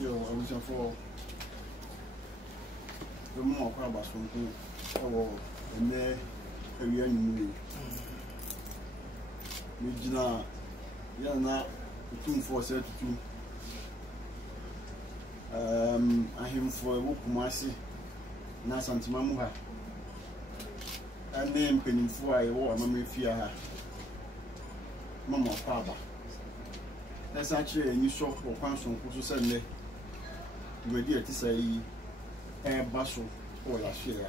Yo, I was for the more crab as from and there a year in me. Regina, Yana, 2 I him for a Wukumasi, Nasantimamuha. And name penny for I wore a memory fear. Mama Papa. That's actually a new shop for Panson who said, you were dear to say, a bustle or last year.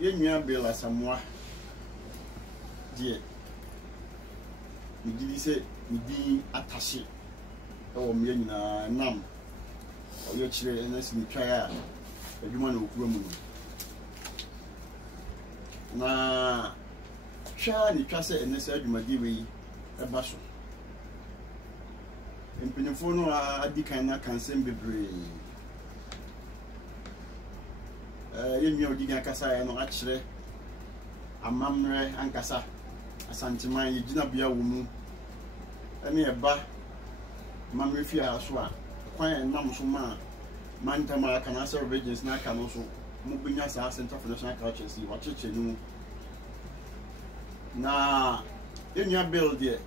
You bill as some dear. You did say, you be attaché or me nam or your children and as you try a human woman. Na shall you trust it and this argument give a bustle? In Pinifono, I decana can send be brave. In your digging Cassa and actually a mamre and Cassa, a Santima, you did not be a woman. Any a bar, Mammy Fia, Swa, quiet and Mamsuma, Mantama can answer regions, and I can also moving us as Center for National Culture, see what you know. Now, in your bill, dear,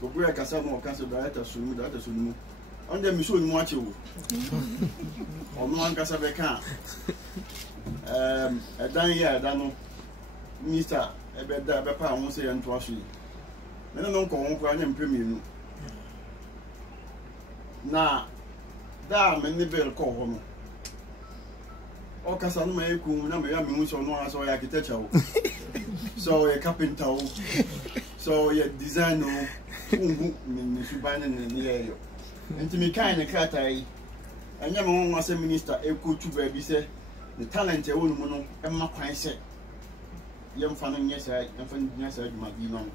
go break a summer cancer director soon, that soon. On them, soon watch you. Or no one can have a car. A dying year, Dano, Mister, a better won't say and trust you. I don't call one premium. Now, damn, and the bill call home. O Casan may come, no, no, so architecture. So a carpenter, so a designer, who Suban in the area. And to me, kind of cat, and young was a minister, a good to baby say, the talent a woman, and my kind said, young fan, yes, I, and fan, yes, I might be known.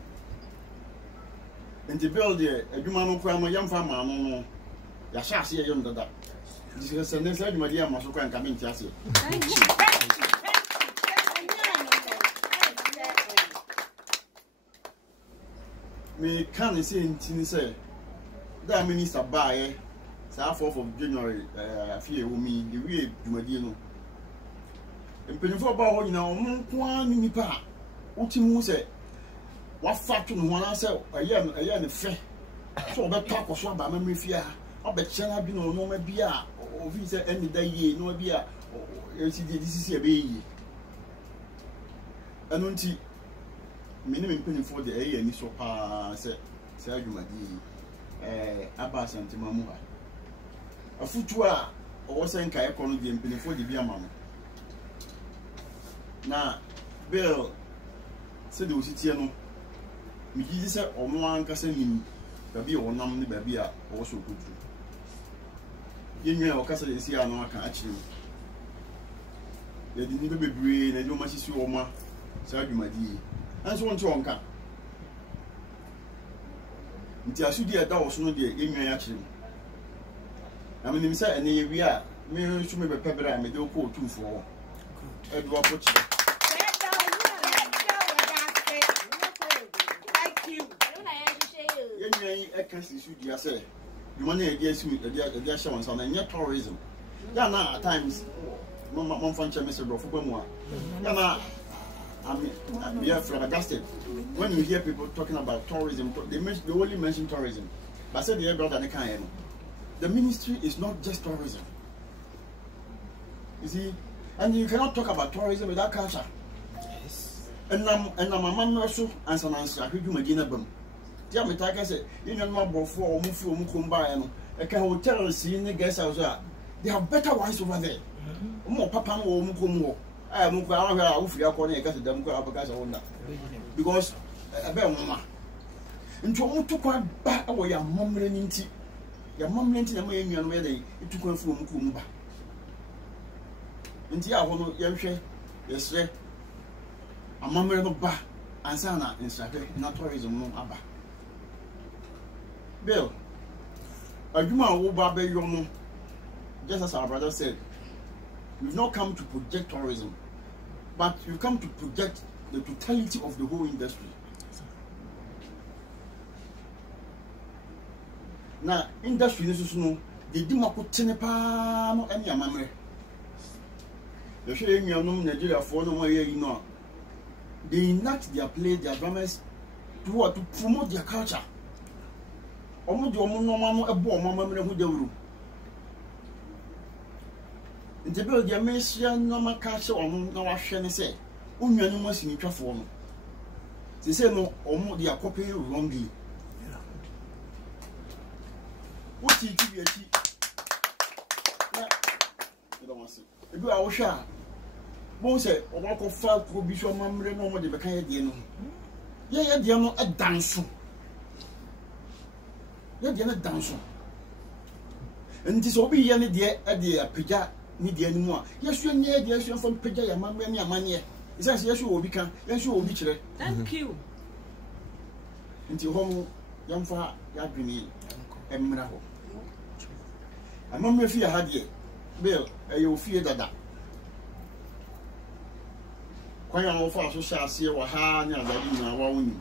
And to build a human crime, a young farmer, no, Yashasi, a young dada. This is a necessary, my dear Master, and coming to us. Me can't see in Tinise. That minister by 4th of January, fear me, the way you may know. And Penny about now, one nipa, Utimu said, what fact one answer a year and a fair. So that talk was one by memory fear. I bet China be no beer or visa any day, no beer, or this is a baby. And until minimum penny for the A and so far said, Sergio Abbas and Timamuha. A futua or saying Kayakono game penny for the beer mamma. Now, Bill said the Citiano. Me said, or one cassin, baby or namely baby also good. You know, Castle is here, no, I can actually. They didn't be brave, and you must see Oma, Sergio Madi, and so on to Onka. Until I should be a dog, so no dear, in my action. I mean, himself, and we are, me, should be pepper, and me do call 2 for Edward Pochi. I can't see you say. You want to against me, the assurance on any tourism. Yana at times, Mom Fancher, Mr. Brofumwa. Yana, I mean, we are flabbergasted. When you hear people talking about tourism, they only mention tourism. But I said the brother, they can't. The ministry is not just tourism. You see, and you cannot talk about tourism without culture. Yes. And I'm a man also, and some answer, I heard you Medina Bum. Yeah, me take say you know my before or move from Mukumba no I can hotel see in the guest house they have better ones over there. More papa or Mukumo. I am going to according to them because about mama. And to took one back away your mumbling into your mumbling in the way you where they took one from Mukumba. And the other young share, yes, sir. A mumbling of bar and sana in Saturday, not tourism, no abba. Bill, a human will barber your just as our brother said, we've not come to project tourism, but you've come to project the totality of the whole industry. na industry ni so no de di makotene pa no ene amamre the show in your num Nigeria for no way you know they enact their play their dramas to promote their culture omo de omo no mama ebo omo amamre hu dawuru nti be dia mesia no maka se omo na wa hwe ne se onwanu mo asini twafo no se se no omo de akope wrongly what you do ya chi na you don't want to ebi a wo hwe a bon se omo ko fa ko bi so mamre no omo de be kan ye de no ye de no edanso ye de no danso nti so obi ye ne de e de apija ni de animu a yesu nye de yesu fam pija ya mamre ni amanye isa se yesu obi kan yesu obi kire thank you nti homo yamfa ya dwini emra ho amamre fi ha de bill ayo fi dada kwanya mo fa so sha ase wa ha ni adadi na wa woni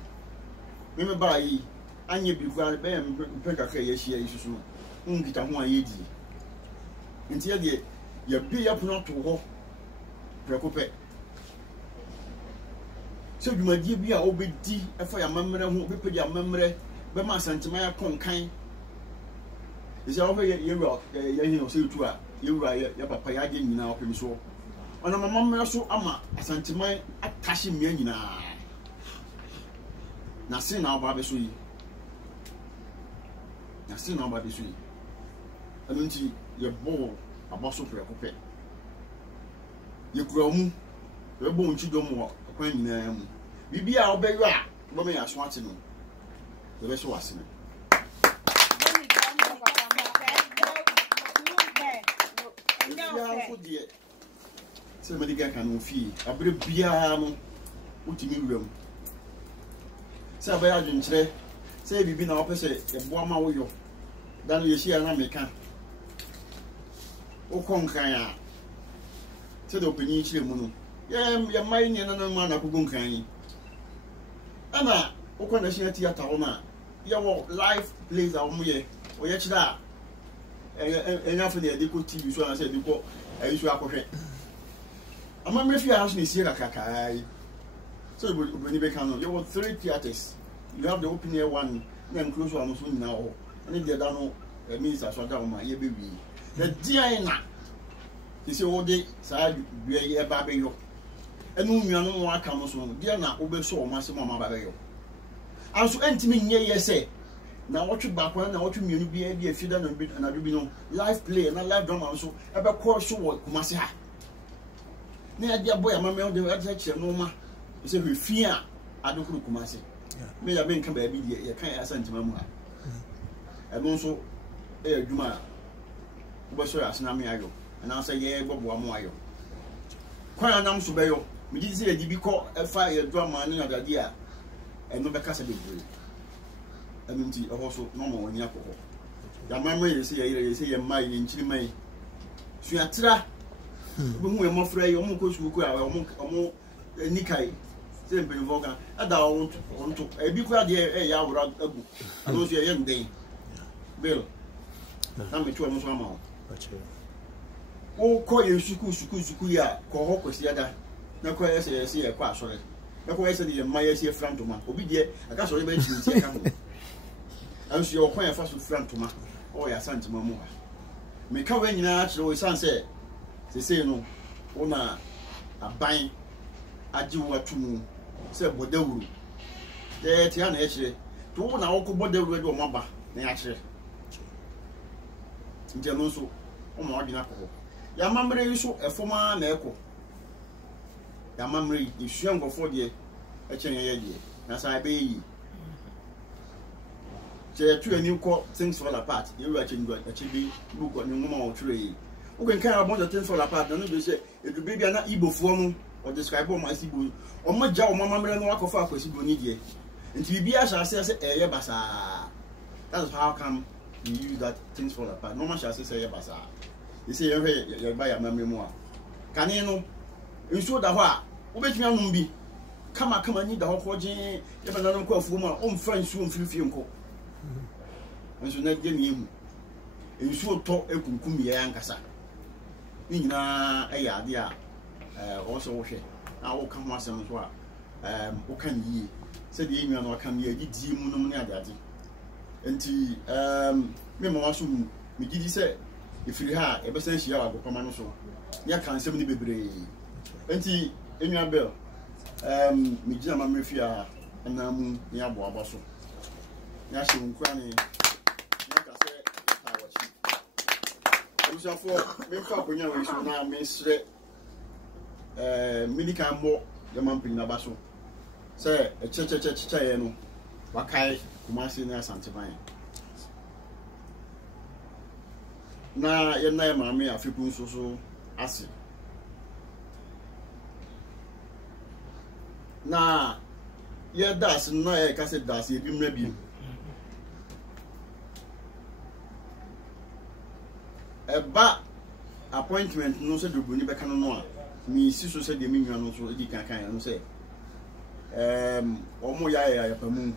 me ba yi anye bi kwa be mpe kakra ye hia isusu ngita ho ayedi nti ye de ya bi ya puno to ho prekope so dwumadie bi a obedi efa ya mamre ho be pedi amamre be ma santima ya konkan isa wo ye hin o se tu a ye papa ya de nyina o pemi so ona mamre so ama asantima atashi mia nyina na se na oba be so yi na se na oba be so yi anunti ye bo abaso prekope ye kura mu ye bo nchi do mu kwan nyina mu bibi a obeyo a bo me aso ate no ye be so wase no ya fo die se me diga kan ofi abre bia no utimi wuram se abaya adwenkyere se bibi na opese ye bo ama wo yo dan ye hia na meka o konkan a se do peni chire mu no ye mai ni na ma na kugun kan yi ana o kwa na hia theater o ma ye wo live plays a wo ye o ye chira enya fo de ko TV so na se de ko ayi so akohwe amamre fi house ni sie kakakai so obani be kan no you want 3 theaters you have the open air one and close one so nyina ho and the da no means as wada ma ye be wi the dia na you say o de sa dua ye ba be yo enu nnuano mo aka mo so dia na obe so o ma se mo ma ba be yo anso entimi nye ye se na watch back na watch mienu bi e bi afida na do bi no live play na live drama so e be call so wo kumase ha na ya dia boy amame o de ya kire no ma se hwe fi a adokuru kumase me ya ben ka ba bi de ya kan asantima mu ha e no so e adwuma wo so ya sena me ayo na say ye bobo amu ayo kwan anam so be yo me di se di bi ko e fa ye drama na adade a e no be ka se be bure anunti ahoso no mo wani akoko ya mama ye se ye mai ye nchiri mai suatra be hu ye mofra ye omo ko suku a omo nikai se mbe voga ada onto e bi ko ade e ya awura agu ano so ye ndeng bill na me tu omo so ama o ko ye suku ya ko ho kwesi ada na ko ye se ye kwa asore na ko ye se ye mai ye se frantoma obi de aka so ye ba chi ti aka ho anso yo kwan fa so frantoma o ya santima mu ha me ka we nyina akire o san se se no wona aban agi watumu se bodawuru ti ha na akire to wona wo ko bodawuru de o maba na akire nje no so o ma wadina ko ya mamre yi so efoma na eko ya mamre yi hwe ngofo de e kyenye ye de na sa be yi che tu ani ko things fall apart you are changing actually book on no o three o can kind about the things fall apart no be say e do baby na igbo fo mu or describe o ma sibo o ma ja o mama mre no akofa akwasibo ni de nti bibia sha say eye basa that's how come you use that things fall apart no ma sha say eye basa you say you buy your memory mu a kane no nso da ho a wo betumi anum bi kama ni da ho koje ye ba nanom ko afuo mu a o mfa nso mfirifie nko nso na de ne ehu ensuo to ekunkum ye ankasa ni nyina ɛyɛ ade a ɔsɛ wohwɛ na wo ka ho asɛm so a wo kan yie sɛ de enua no aka me agidi mu nom ne ade enti me mama so mu me gidi sɛ efiri ha ɛbɛsan hyia wa agopama no so ya kan sɛm ne bebree enti enua bel me gina ma me fia na mu ne aboaba so ya hye nkura ne for me fa konya we so na me sre mini kan mo ya man pin na ba so say che ye no wakai Kumasi na Santiman na ye na ye maame afipun so ase na ye das na ye ka se das ye bi mra bi eba appointment no se dobuni be kan no a mi si so se de mi nwa no so edi kan no se omo ya pamu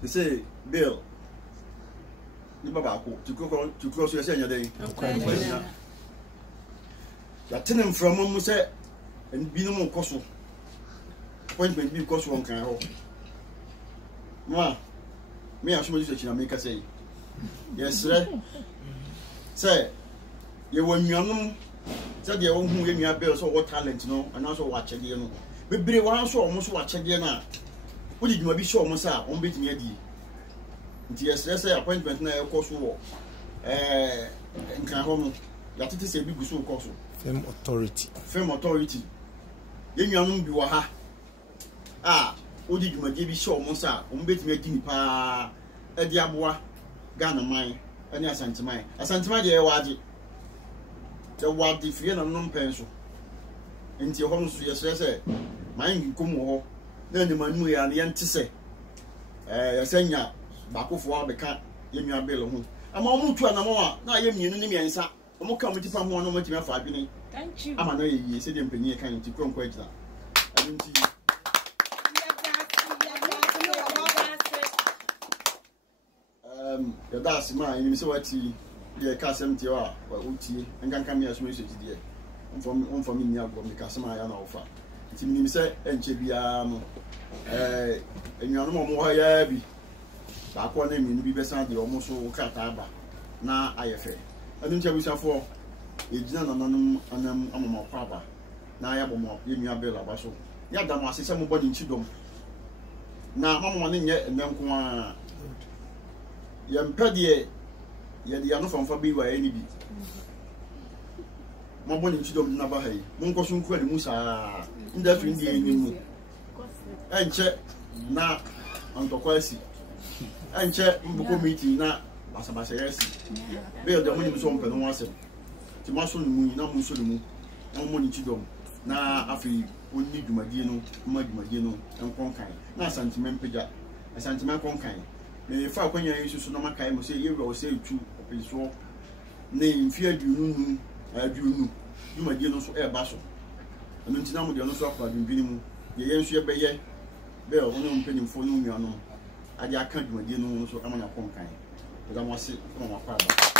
they say Bill ni baba ko to so se anya den ya tenem from mu se en bi no mo koso appointment bi koso on kan ho ma me asoma so china me ka say yes sir say ye wonnuanom say de wo hu ye nua Bill so what talent no and also what chede no bebre wa so omo so wa chede na wodi dwuma bi show omo sa omo betimi adi nti yes say appointment na e koso wo nkan ho no ya tete say bi guso koso fame authority ye nuanom bi wa ha wodi dwuma bi show omo sa omo betimi adi ni pa adi aboa Ghana man ani asanteman de e wade fie na no mpenso enti ho no so yesere se man nkom ho na ni manu ya na yente se yesanya bakofo abeka yenua Bill ho ama omu tu anamo a na ye mienu ni miensa omu ka mu tipa ho no matimi afa adwene thank you ama na ye se de mpanyi kan nti kronkwa agina enti ya das ma ni se wati de ka sem tie wa utie enkanka me aso eso tidie on mi ni agbo me ka sem ya na ofa nti mi se enche bia no enuano mo ha ya bi ba ko na mi nu bi besan de omo so kata aba na ayefe anu nche busafo ejina na nanum anam amama kwa aba na ya bomo yenua Bill aba so ya da mo asese mo body nchidom na mama ne nye enenko a yempede ye de ano famfa bi wa eni bi mo boni chidom na ba hayi mo nkoso nku ani musa nda fi ndi eni mu enche na antokwasi enche mbuko meeting na basabasa yesi Bill de mo ni so mpe no wasem ti ma so mu na mo so mu na mo ni chidom na afi onni dwumadie no ma dwumadie no enkonkan na sentiment pega sentiment konkan me fa kwanya yesu no makai mo se yewe o se tu opiso ne mfi aduunu dwumadie no so e ba so anu ntina mo de no so akwa dwumbini mu ye yensu ye beye Bill ono mpanimfo no nua no ade aka dwumadie no so amanya konkan da mo ase mo makwa ba